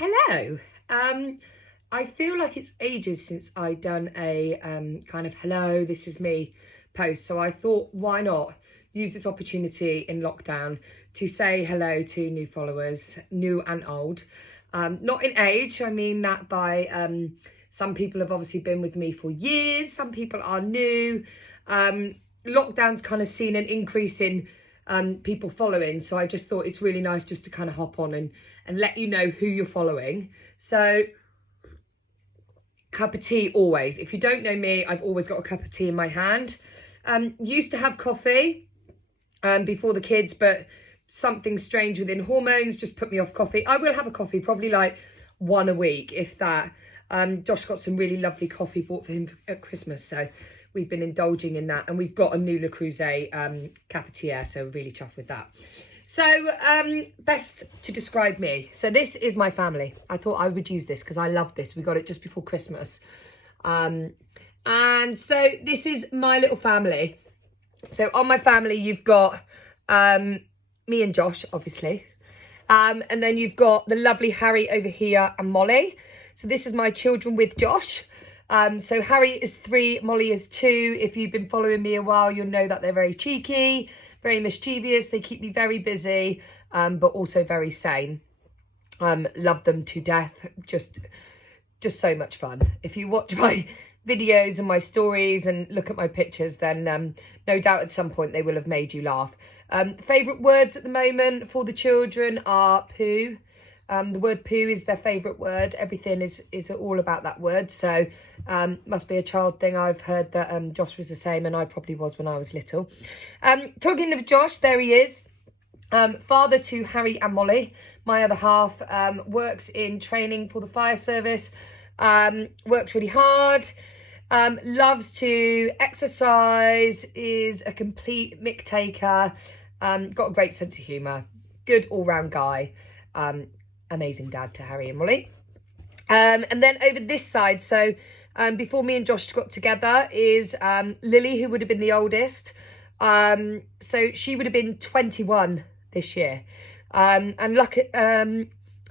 Hello. I feel like it's ages since I've done a kind of hello, this is me post. So I thought, why not use this opportunity in lockdown to say hello to new followers, new and old. Not in age, I mean that by some people have obviously been with me for years, some people are new. Lockdown's kind of seen an increase in people following. So I just thought it's really nice just to kind of hop on and let you know who you're following. So cup of tea always. If you don't know me, I've always got a cup of tea in my hand. Used to have coffee before the kids, but something strange within hormones just put me off coffee. I will have a coffee, probably like one a week, if that. Josh got some really lovely coffee bought for him at Christmas, so we've been indulging in that, and we've got a new Le Creuset cafetiere, so we're really chuffed with that. So best to describe me. So this is my family. I thought I would use this because I love this. We got it just before Christmas. And so this is my little family. So on my family, you've got me and Josh, obviously. And then you've got the lovely Harry over here and Molly. So this is my children with Josh. So Harry is 3, Molly is 2. If you've been following me a while, you'll know that they're very cheeky, very mischievous. They keep me very busy, but also very sane. Love them to death. Just so much fun. If you watch my videos and my stories and look at my pictures, then no doubt at some point they will have made you laugh. Favourite words at the moment for the children are poo. The word poo is their favourite word. Everything is all about that word. So must be a child thing. I've heard that Josh was the same, and I probably was when I was little. Talking of Josh, there he is. Father to Harry and Molly. My other half works in training for the fire service. Works really hard. Loves to exercise. Is a complete mick taker. Got a great sense of humour. Good all-round guy. Amazing dad to Harry and Molly. And then over this side, so before me and Josh got together, is Lily, who would have been the oldest. So she would have been 21 this year. And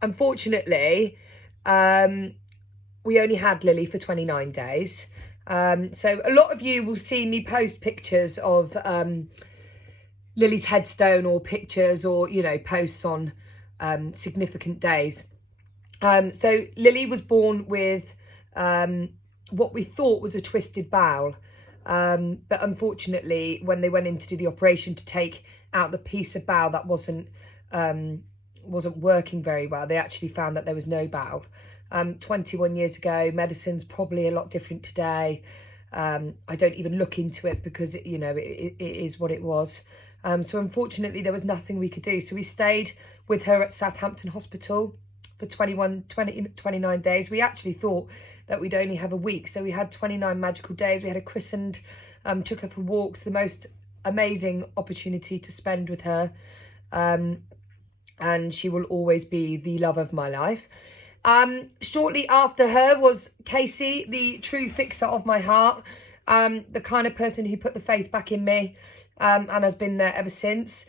unfortunately, we only had Lily for 29 days. So a lot of you will see me post pictures of Lily's headstone, or pictures, or, you know, posts on significant days. So Lily was born with what we thought was a twisted bowel. But unfortunately, when they went in to do the operation to take out the piece of bowel that wasn't working very well, they actually found that there was no bowel. 21 years ago, medicine's probably a lot different today. I don't even look into it because, it is what it was. So unfortunately, there was nothing we could do. So we stayed with her at Southampton Hospital for 29 days. We actually thought that we'd only have a week. So we had 29 magical days. We had her christened, took her for walks, the most amazing opportunity to spend with her. And she will always be the love of my life. Shortly after her was Casey, the true fixer of my heart, the kind of person who put the faith back in me, and has been there ever since.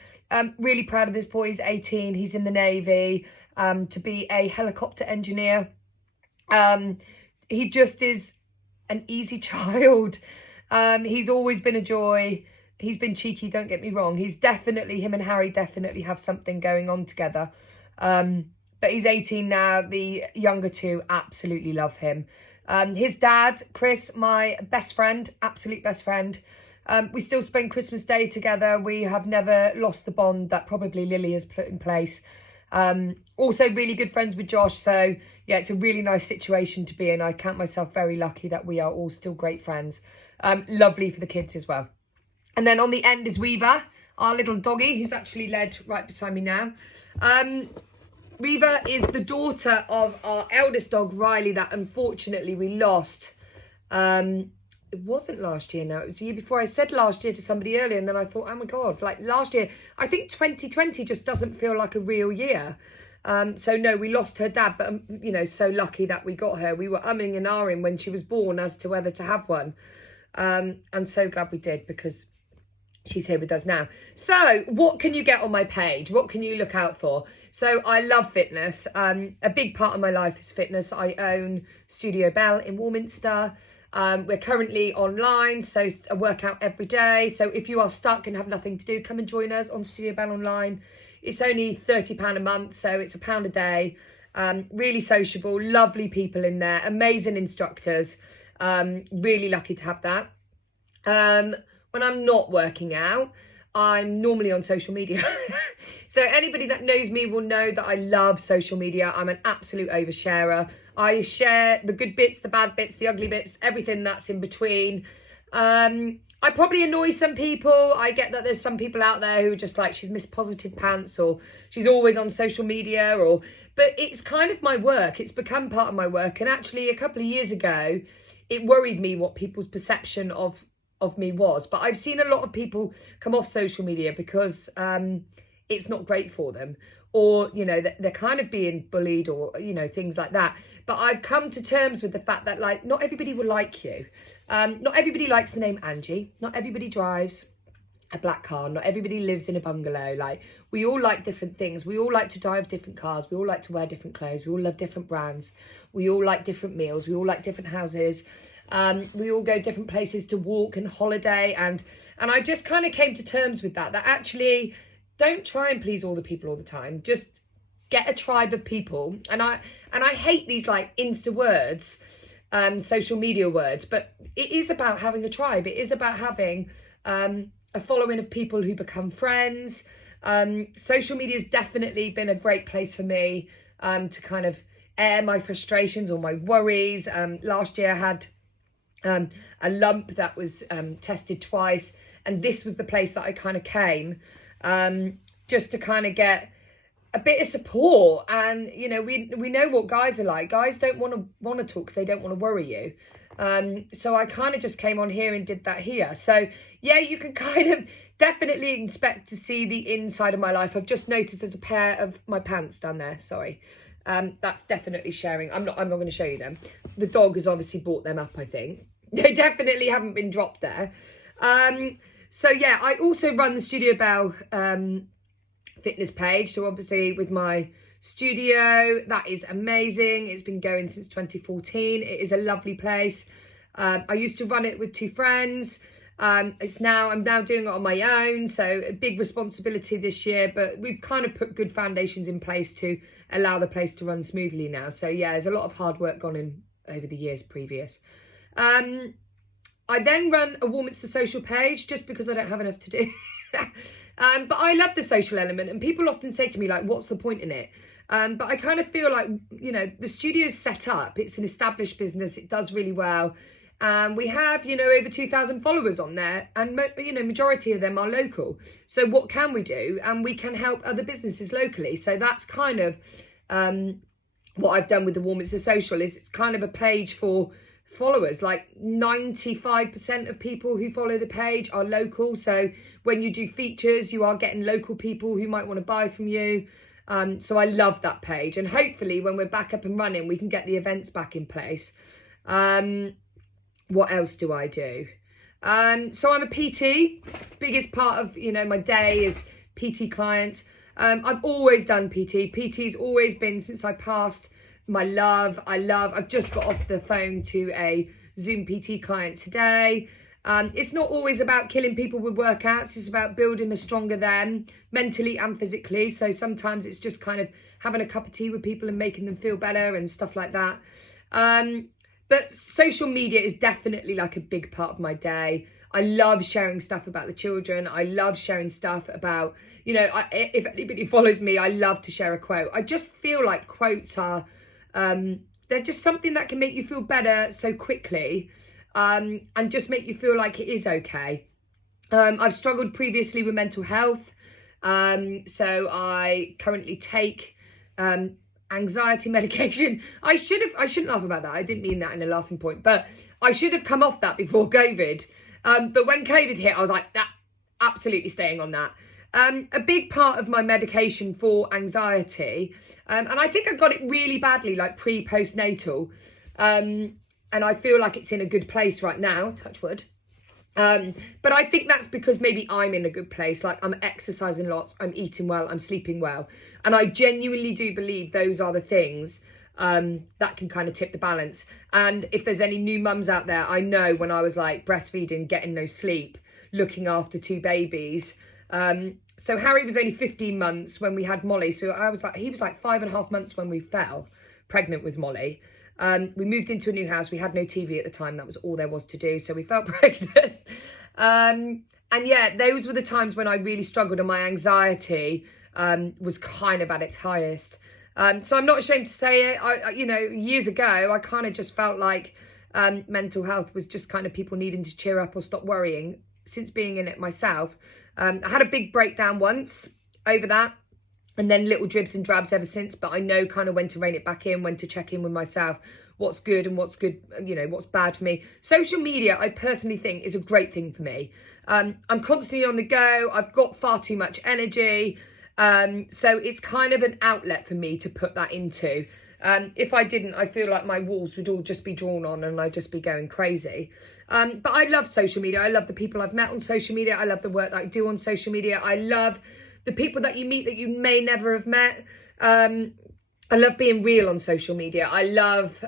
Really proud of this boy. He's 18. He's in the Navy, to be a helicopter engineer. He just is an easy child. He's always been a joy. He's been cheeky, don't get me wrong. Him and Harry definitely have something going on together. But he's 18 now. The younger two absolutely love him. His dad, Chris, my best friend, absolute best friend. We still spend Christmas Day together. We have never lost the bond that probably Lily has put in place. Also really good friends with Josh. So yeah, it's a really nice situation to be in. I count myself very lucky that we are all still great friends. Lovely for the kids as well. And then on the end is Reva, our little doggy, who's actually led right beside me now. Reva is the daughter of our eldest dog, Riley, that unfortunately we lost. It wasn't last year now, it was the year before. I said last year to somebody earlier, and then I thought, oh my God, like last year. I think 2020 just doesn't feel like a real year. So no, we lost her dad, but so lucky that we got her. We were umming and ahhing when she was born as to whether to have one. And so glad we did, because She's here with us now. So what can you get on my page? What can you look out for? So I love fitness. A big part of my life is fitness. I own Studio Bell in Warminster. We're currently online, so I work out every day. So if you are stuck and have nothing to do, come and join us on Studio Bell online. It's only £30 a month, so it's £1 a day. Really sociable, lovely people in there, amazing instructors. Really lucky to have that. When I'm not working out, I'm normally on social media. So anybody that knows me will know that I love social media. I'm an absolute oversharer. I share the good bits, the bad bits, the ugly bits, everything that's in between. I probably annoy some people. I get that there's some people out there who are just like, she's Miss Positive Pants, or she's always on social media, but it's kind of my work. It's become part of my work. And actually a couple of years ago, it worried me what people's perception of me was. But I've seen a lot of people come off social media because it's not great for them, or, you know, they're kind of being bullied, or, you know, things like that. But I've come to terms with the fact that, like, not everybody will like you. Not everybody likes the name Angie. Not everybody drives a black car. Not everybody lives in a bungalow. Like, we all like different things. We all like to drive different cars. We all like to wear different clothes. We all love different brands. We all like different meals. We all like different houses. We all go different places to walk and holiday. And I just kind of came to terms with that actually, don't try and please all the people all the time. Just get a tribe of people. And I hate these like Insta words, social media words, but it is about having a tribe. It is about having a following of people who become friends. Social media has definitely been a great place for me to kind of air my frustrations or my worries. Last year I had a lump that was tested twice, and this was the place that I kind of came just to kind of get a bit of support. And, you know, we know what guys are like. Guys don't want to talk because they don't want to worry you. So I kind of just came on here and did that here. So yeah, you can kind of definitely expect to see the inside of my life. I've just noticed there's a pair of my pants down there. Sorry. That's definitely sharing. I'm not going to show you them. The dog has obviously brought them up, I think. They definitely haven't been dropped there. So yeah, I also run the Studio Bell fitness page. So obviously with my studio, that is amazing. It's been going since 2014. It is a lovely place. I used to run it with two friends. I'm now doing it on my own. So a big responsibility this year, but we've kind of put good foundations in place to allow the place to run smoothly now. So yeah, there's a lot of hard work gone in over the years previous. I then run a Warminster social page just because I don't have enough to do. But I love the social element, and people often say to me, like, what's the point in it? But I kind of feel like, you know, the studio's set up. It's an established business. It does really well. We have, you know, over 2,000 followers on there, and, you know, majority of them are local. So what can we do? And we can help other businesses locally. So that's kind of what I've done with the Warminster Social. Is it's kind of a page for followers. Like 95% of people who follow the page are local. So when you do features, you are getting local people who might want to buy from you. So I love that page. And hopefully when we're back up and running, we can get the events back in place. What else do I do? So I'm a PT. Biggest part of, you know, my day is PT clients. I've always done PT. PT's always been, since I passed, my love. I've just got off the phone to a Zoom PT client today. It's not always about killing people with workouts. It's about building a stronger them, mentally and physically. So sometimes it's just kind of having a cup of tea with people and making them feel better and stuff like that. But social media is definitely like a big part of my day. I love sharing stuff about the children. I love sharing stuff about, you know, if anybody follows me, I love to share a quote. I just feel like quotes are, they're just something that can make you feel better so quickly, and just make you feel like it is okay. I've struggled previously with mental health. So I currently take anxiety medication. I shouldn't laugh about that. I didn't mean that in a laughing point, but I should have come off that before COVID. But when COVID hit, I was like, that absolutely staying on that. A big part of my medication for anxiety, and I think I got it really badly, like postnatal, and I feel like it's in a good place right now, touch wood. But I think that's because maybe I'm in a good place. Like, I'm exercising lots, I'm eating well, I'm sleeping well. And I genuinely do believe those are the things that can kind of tip the balance. And if there's any new mums out there, I know when I was like breastfeeding, getting no sleep, looking after two babies. So Harry was only 15 months when we had Molly. So he was like 5.5 months when we fell pregnant with Molly. We moved into a new house. We had no TV at the time. That was all there was to do. So we felt pregnant. And yeah, those were the times when I really struggled and my anxiety was kind of at its highest. So I'm not ashamed to say it. Years ago, I kind of just felt like mental health was just kind of people needing to cheer up or stop worrying. Since being in it myself, I had a big breakdown once over that. And then little dribs and drabs ever since. But I know kind of when to rein it back in, when to check in with myself, what's good and what's good, what's bad for me. Social media, I personally think, is a great thing for me. I'm constantly on the go. I've got far too much energy. So it's kind of an outlet for me to put that into. If I didn't, I feel like my walls would all just be drawn on and I'd just be going crazy. But I love social media. I love the people I've met on social media. I love the work that I do on social media. I love the people that you meet that you may never have met. I love being real on social media. I love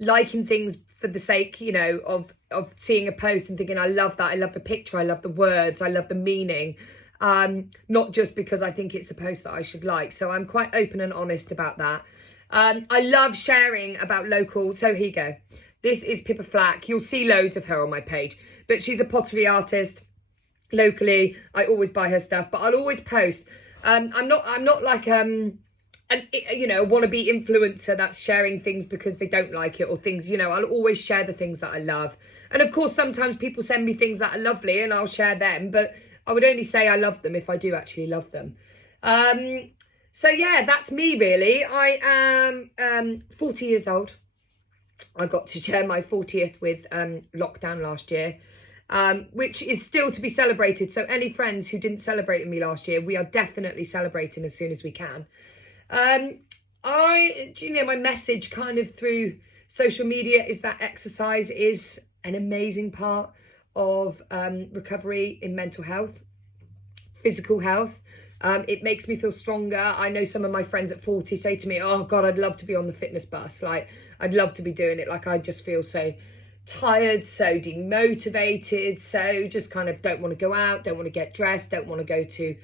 liking things for the sake, of seeing a post and thinking, I love that. I love the picture. I love the words. I love the meaning. Not just because I think it's the post that I should like. So I'm quite open and honest about that. I love sharing about local. So here you go. This is Pippa Flack. You'll see loads of her on my page, but she's a pottery artist. Locally, I always buy her stuff, but I'll always post. I'm not like wannabe influencer that's sharing things because they don't like it or things. I'll always share the things that I love, and of course, sometimes people send me things that are lovely, and I'll share them. But I would only say I love them if I do actually love them. So yeah, that's me really. I am 40 years old. I got to share my 40th with lockdown last year. Which is still to be celebrated. So any friends who didn't celebrate with me last year, we are definitely celebrating as soon as we can. My message kind of through social media is that exercise is an amazing part of recovery in mental health, physical health. It makes me feel stronger. I know some of my friends at 40 say to me, oh God, I'd love to be on the fitness bus. Like, I'd love to be doing it. Like, I just feel so tired, so demotivated, so just kind of don't want to go out, don't want to get dressed, don't want to go to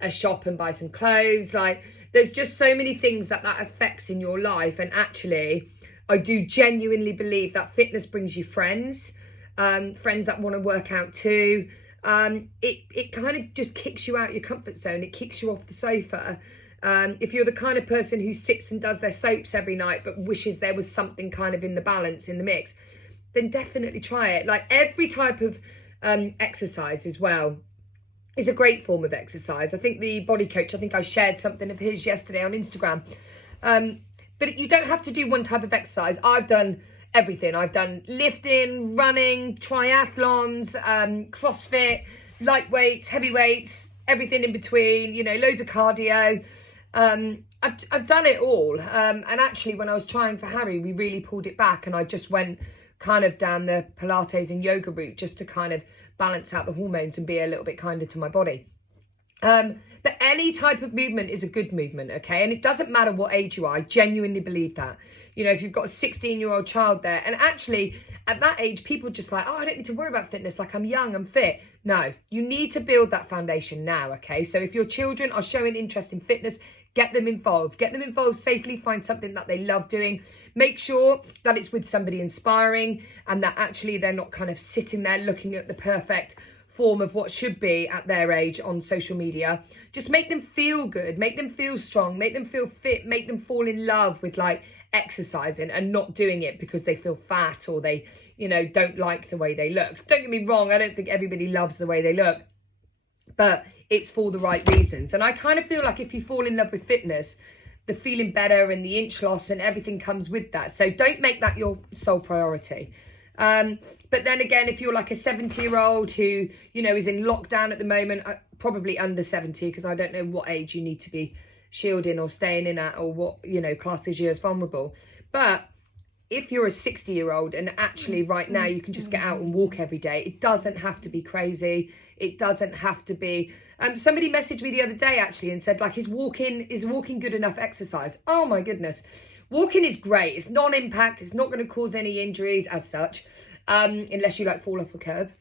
a shop and buy some clothes. Like, there's just so many things that affects in your life. And actually, I do genuinely believe that fitness brings you friends that want to work out too. It kind of just kicks you out your comfort zone. It kicks you off the sofa. If you're the kind of person who sits and does their soaps every night but wishes there was something kind of in the balance, in the mix, then definitely try it. Like, every type of exercise as well is a great form of exercise. I think the body coach, I think I shared something of his yesterday on Instagram. But you don't have to do one type of exercise. I've done everything. I've done lifting, running, triathlons, CrossFit, light weights, heavy weights, everything in between, loads of cardio. I've done it all. And actually, when I was trying for Harry, we really pulled it back and I just went kind of down the Pilates and yoga route just to kind of balance out the hormones and be a little bit kinder to my body. But any type of movement is a good movement, okay? And it doesn't matter what age you are. I genuinely believe that. If you've got a 16-year-old child there, and actually at that age, people are just like, oh, I don't need to worry about fitness. Like, I'm young, I'm fit. No, you need to build that foundation now, okay? So if your children are showing interest in fitness, get them involved. Get them involved safely. Find something that they love doing. Make sure that it's with somebody inspiring and that actually they're not kind of sitting there looking at the perfect form of what should be at their age on social media. Just make them feel good, make them feel strong, make them feel fit, make them fall in love with like exercising and not doing it because they feel fat or they, don't like the way they look. Don't get me wrong, I don't think everybody loves the way they look, but it's for the right reasons. And I kind of feel like if you fall in love with fitness, the feeling better and the inch loss and everything comes with that. So don't make that your sole priority. But then again, if you're like a 70-year-old who, is in lockdown at the moment, probably under 70, because I don't know what age you need to be shielding or staying in at or what, classes you as vulnerable. But if you're a 60-year-old and actually right now you can just get out and walk every day, it doesn't have to be crazy. It doesn't have to be. Somebody messaged me the other day actually and said, like, is walking good enough exercise? Oh my goodness. Walking is great. It's non-impact. It's not going to cause any injuries as such, unless you like fall off a curb.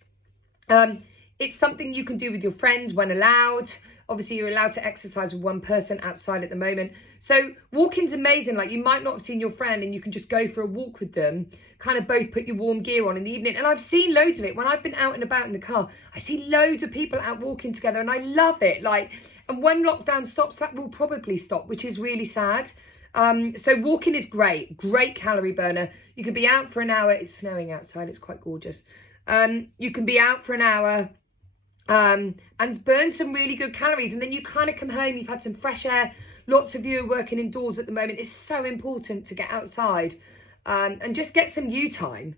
It's something you can do with your friends when allowed. Obviously, you're allowed to exercise with one person outside at the moment. So walking's amazing. Like, you might not have seen your friend and you can just go for a walk with them, kind of both put your warm gear on in the evening. And I've seen loads of it. When I've been out and about in the car, I see loads of people out walking together and I love it. Like, and when lockdown stops, that will probably stop, which is really sad. So walking is great calorie burner. You can be out for an hour. It's snowing outside. It's quite gorgeous. You can be out for an hour and burn some really good calories. And then you kind of come home, you've had some fresh air. Lots of you are working indoors at the moment. It's so important to get outside and just get some you time.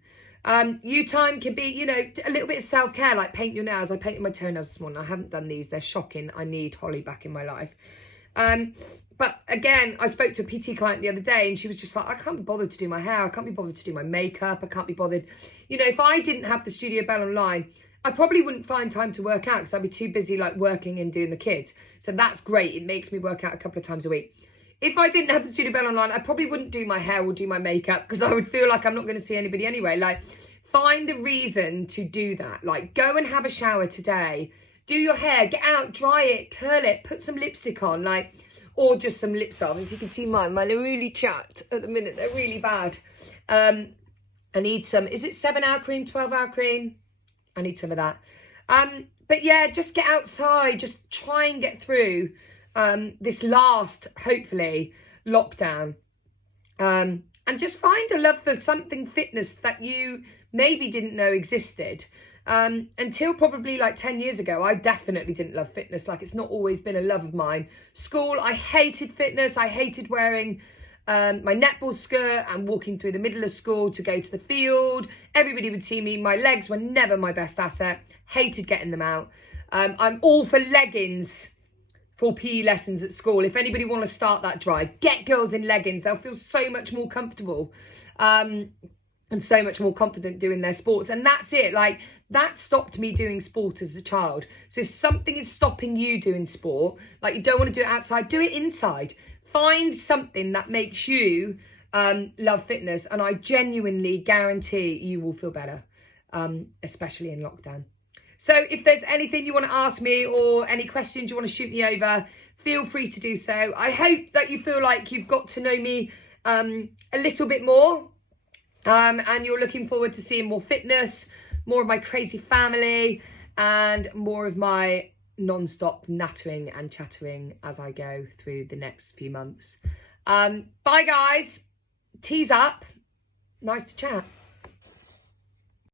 You time can be, you know, a little bit of self-care, like paint your nails. I painted my toenails this morning. I haven't done these. They're shocking. I need Holly back in my life. But again, I spoke to a PT client the other day and she was just like, I can't be bothered to do my hair. I can't be bothered to do my makeup. I can't be bothered. You know, if I didn't have the Studio Belle online, I probably wouldn't find time to work out because I'd be too busy like working and doing the kids. So that's great. It makes me work out a couple of times a week. If I didn't have the Studio Belle online, I probably wouldn't do my hair or do my makeup because I would feel like I'm not going to see anybody anyway. Like, find a reason to do that. Like, go and have a shower today. Do your hair, get out, dry it, curl it, put some lipstick on, like, or just some lip salve. If you can see mine are really chapped at the minute. They're really bad. I need some, is it 7-hour cream, 12-hour cream? I need some of that. But yeah, just get outside. Just try and get through this last, hopefully, lockdown. And just find a love for something fitness that you maybe didn't know existed. Until probably like 10 years ago, I definitely didn't love fitness. Like, it's not always been a love of mine. School, I hated fitness. I hated wearing my netball skirt and walking through the middle of school to go to the field. Everybody would see me. My legs were never my best asset. Hated getting them out. I'm all for leggings for PE lessons at school. If anybody want to start that drive, get girls in leggings. They'll feel so much more comfortable and so much more confident doing their sports. And that's it. Like, that stopped me doing sport as a child. So if something is stopping you doing sport, like you don't want to do it outside, do it inside. Find something that makes you love fitness. And I genuinely guarantee you will feel better, especially in lockdown. So if there's anything you want to ask me or any questions you want to shoot me over, feel free to do so. I hope that you feel like you've got to know me a little bit more. And you're looking forward to seeing more fitness, more of my crazy family, and more of my non-stop nattering and chattering as I go through the next few months. Bye, guys. Tease up. Nice to chat.